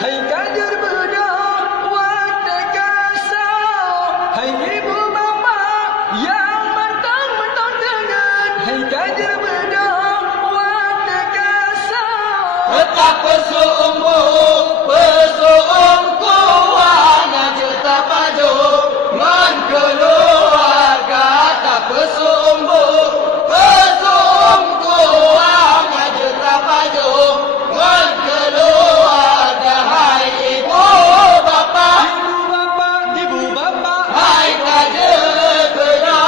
Hai kader pemuda, watak kasau. Hai ibu bapa yang matang-matang dengan. Hai kader pemuda, watak kasau. Tetap bersumbu, bersumbu, anak juta paju, man keluarga tak bersumbu, bersumbu, anak juta paju, man keluarga. Hai ibu bapa, Ibu bapa, hai kader pemuda,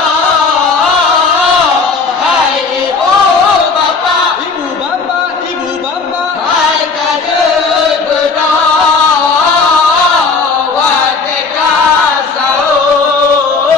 hai ibu bapa, ibu bapa. hai kader pemuda, watika sahur,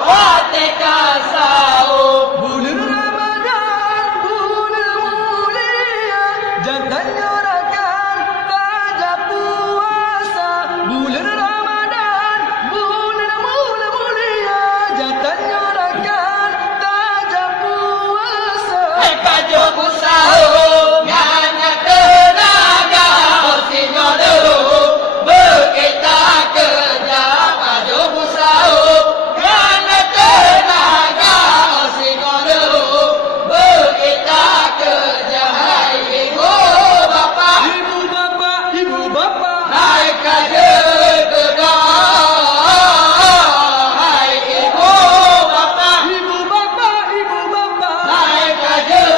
watika sahur. Bulan Ramadan, bulan mulia, jangan nyorakan tajam puasa. Bulan Ramadan, bulan mulia, jangan nyorakan tajam puasa. Hai kader sahur, ngana tenaga, osinyo dulu, berkita kerja. Kader sahur, ngana tenaga, osinyo dulu, berkita kerja. Hai ibu bapa, Ibu bapa, hai kader kerja. Hai ibu bapa, ibu bapa. hai kader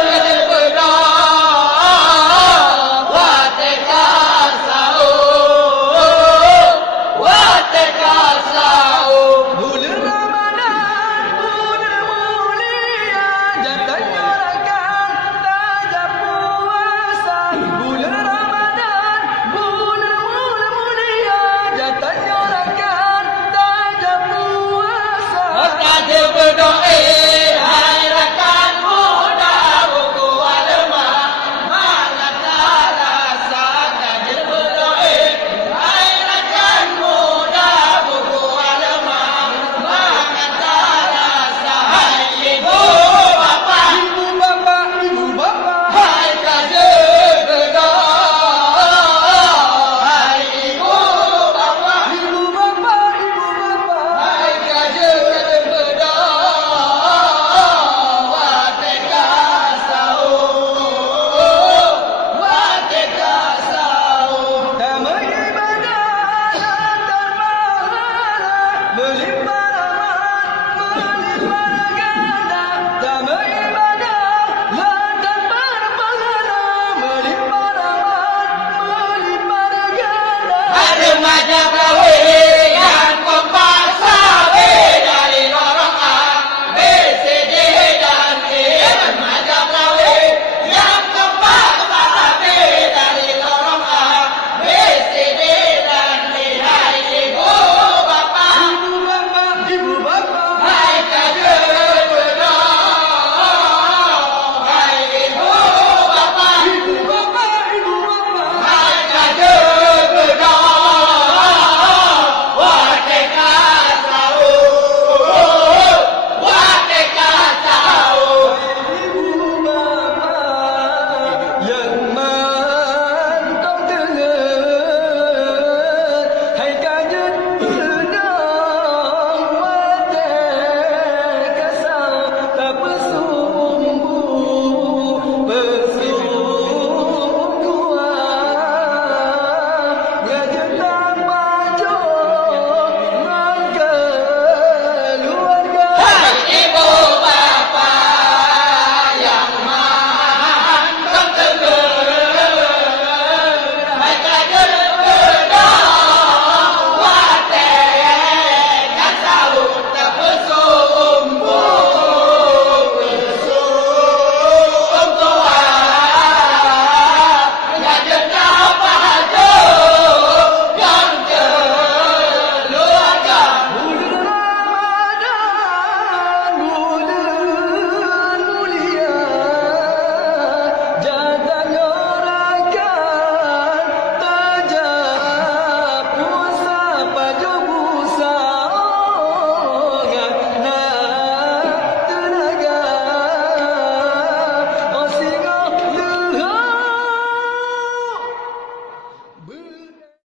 kerja. Watika sahur, watika sahur. Bulan Ramadan, bulan mulia, jangan nyorakan tajam puasa. Bulan Ramadan, bulan mulia, jangan nyorakan tajam puasa. Kader berdoa, hai rakan muda, buku alma, manakah rasa. Kader berdoa, hai rakan muda, buku alma, manakah rasa. Hai ibu bapa, Ibu bapa, hai kader berdoa, hai ibu bapa, ibu bapa. hai kader berdoa, watika sahur, watika sahur. Damai ibadah dan pahala, melimpah rahmat, melimpah ganda. Damai ibadah dan pahala, melimpah rahmat, melimpah ganda. Hai remaja kawan.